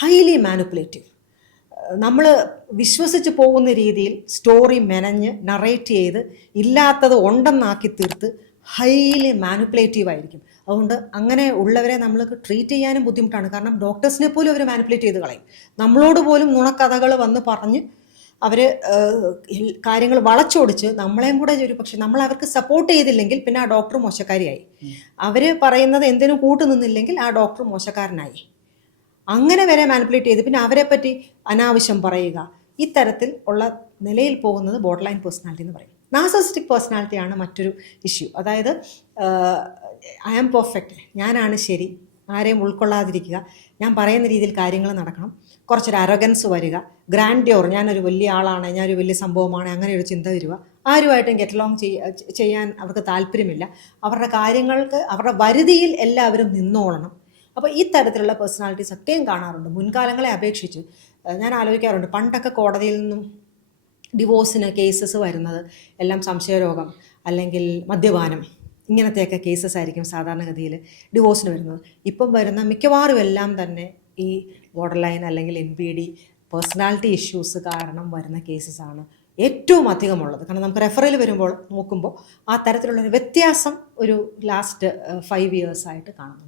Highly manipulative. നമ്മൾ വിശ്വസിച്ച് പോകുന്ന രീതിയിൽ സ്റ്റോറി മെനഞ്ഞ് നറേറ്റ് ചെയ്ത് ഇല്ലാത്തത് ഉണ്ടെന്നാക്കി തീർത്ത് ഹൈലി മാനിപ്പുലേറ്റീവ് ആയിരിക്കും. അതുകൊണ്ട് അങ്ങനെ ഉള്ളവരെ നമ്മൾക്ക് ട്രീറ്റ് ചെയ്യാനും ബുദ്ധിമുട്ടാണ്. കാരണം ഡോക്ടേഴ്സിനെ പോലും അവർ മാനിപ്പുലേറ്റ് ചെയ്ത് കളയും. നമ്മളോട് പോലും നുണക്കഥകൾ വന്ന് പറഞ്ഞ് അവർ കാര്യങ്ങൾ വളച്ചൊടിച്ച് നമ്മളെയും കൂടെ ഒരു പക്ഷെ നമ്മൾ അവർക്ക് സപ്പോർട്ട് ചെയ്തില്ലെങ്കിൽ പിന്നെ ആ ഡോക്ടർ മോശക്കാരിയായി. അവർ പറയുന്നത് എന്തിനും കൂട്ടു നിന്നില്ലെങ്കിൽ ആ ഡോക്ടർ മോശക്കാരനായി. അങ്ങനെ വരെ മാനിപ്പുലേറ്റ് ചെയ്ത് പിന്നെ അവരെ പറ്റി അനാവശ്യം പറയുക, ഇത്തരത്തിൽ ഉള്ള നിലയിൽ പോകുന്നത് ബോർഡർ ലൈൻ പേഴ്സണാലിറ്റി എന്ന് പറയും. നാർസിസിസ്റ്റിക് പേഴ്സണാലിറ്റിയാണ് മറ്റൊരു ഇഷ്യൂ. അതായത് ഐ ആം പെർഫെക്റ്റ്, ഞാനാണ് ശരി, ആരെയും ഉൾക്കൊള്ളാതിരിക്കുക, ഞാൻ പറയുന്ന രീതിയിൽ കാര്യങ്ങൾ നടക്കണം, കുറച്ചൊരു അരോഗൻസ് വരിക, ഗ്രാൻഡ്യോർ, ഞാനൊരു വലിയ ആളാണ്, ഞാനൊരു വലിയ സംഭവമാണ്, അങ്ങനെ ഒരു ചിന്ത വരിക, ആരുമായിട്ടും ഗെറ്റ് അലോങ് ചെയ്യാൻ അവർക്ക് താല്പര്യമില്ല, അവരുടെ കാര്യങ്ങൾക്ക് അവരുടെ വരുതിയിൽ എല്ലാവരും നിന്നോളണം. അപ്പോൾ ഈ തരത്തിലുള്ള പേഴ്സണാലിറ്റീസ് ഒക്കെയും കാണാറുണ്ട്. മുൻകാലങ്ങളെ അപേക്ഷിച്ച് ഞാൻ ആലോചിക്കാറുണ്ട്, പണ്ടൊക്കെ കോടതിയിൽ നിന്നും ഡിവോഴ്സിന് കേസസ് വരുന്നത് എല്ലാം സംശയരോഗം അല്ലെങ്കിൽ മദ്യപാനം ഇങ്ങനത്തെയൊക്കെ കേസസ് ആയിരിക്കും സാധാരണഗതിയിൽ ഡിവോഴ്സിന് വരുന്നത്. ഇപ്പം വരുന്ന മിക്കവാറും എല്ലാം തന്നെ ഈ ബോർഡർ ലൈൻ അല്ലെങ്കിൽ NPD പേഴ്സണാലിറ്റി ഇഷ്യൂസ് കാരണം വരുന്ന കേസസാണ് ഏറ്റവും അധികമുള്ളത്. കാരണം നമുക്ക് റെഫറൽ വരുമ്പോൾ നോക്കുമ്പോൾ ആ തരത്തിലുള്ളൊരു വ്യത്യാസം ഒരു ലാസ്റ്റ് 5 years ആയിട്ട് കാണുന്നുണ്ട്.